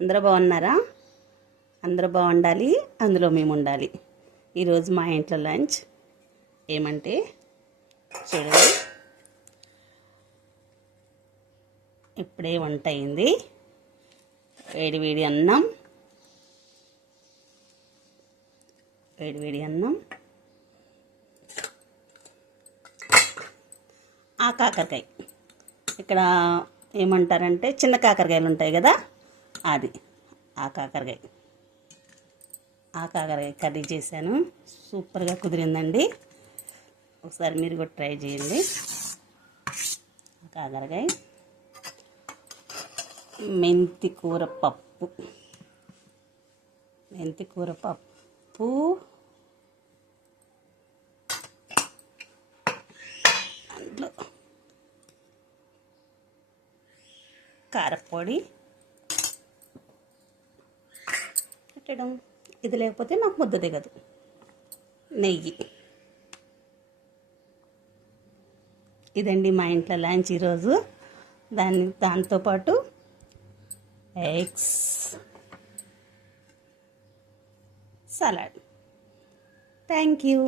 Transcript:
అందరూ బాగున్నారా? అందరూ బాగుండాలి, అందులో మేము ఉండాలి. ఈరోజు మా ఇంట్లో లంచ్ ఏమంటే చూడండి, ఇప్పుడే వంట అయింది. వేడి వేడి అన్నం, ఆ కాకరకాయ, ఇక్కడ ఏమంటారంటే చిన్న కాకరకాయలు ఉంటాయి కదా, అది ఆ కాకరకాయ కర్రీ చేశాను. సూపర్గా కుదిరిందండి. ఒకసారి మీరు కూడా ట్రై చేయండి. కాకరకాయ, మెంతి కూర పప్పు, అందులో కారపొడి పెట్టడం. ఇది లేకపోతే నాకు ముద్ద దిగదు. నెయ్యి. ఇదండి మా ఇంట్లో లంచ్ ఈరోజు. దాంతోపాటు ఎగ్స్, సలాడ్. Thank you.